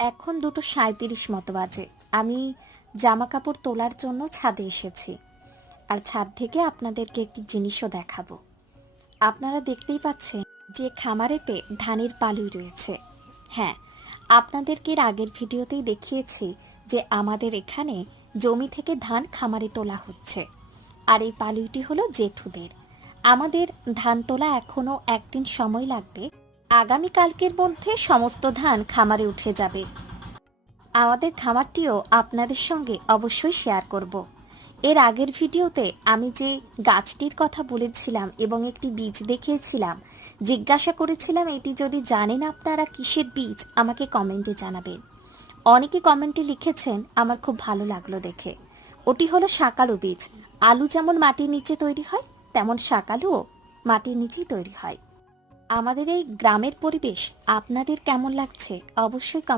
এখন 2:37 মতো বাজে। আমি জামা কাপড় তোলার জন্য ছাদে এসেছি, আর ছাদ থেকে আপনাদেরকে একটি জিনিসও দেখাবো। আপনারা দেখতেই পাচ্ছেন যে খামারেতে ধানের পালুই রয়েছে। হ্যাঁ, আপনাদেরকে এর আগের ভিডিওতেই দেখিয়েছি যে আমাদের এখানে জমি থেকে ধান খামারে তোলা হচ্ছে, আর এই পালুইটি হলো জেঠুদের। আমাদের ধান তোলা এখনো একদিন সময় লাগবে, আগামীকালকের মধ্যে সমস্ত ধান খামারে উঠে যাবে। আমাদের খামারটিও আপনাদের সঙ্গে অবশ্যই শেয়ার করব। এর আগের ভিডিওতে আমি যে গাছটির কথা বলেছিলাম এবং একটি বীজ দেখিয়েছিলাম, জিজ্ঞাসা করেছিলাম এটি যদি জানেন আপনারা কিসের বীজ আমাকে কমেন্টে জানাবেন। অনেকে কমেন্টে লিখেছেন, আমার খুব ভালো লাগলো দেখে। ওটি হলো শাকালু বীজ। আলু যেমন মাটির নিচে তৈরি হয়, তেমন শাকালুও মাটির নিচেই তৈরি হয়। আমাদের এই গ্রামের পরিবেশ আপনাদের কেমন লাগছে অবশ্যই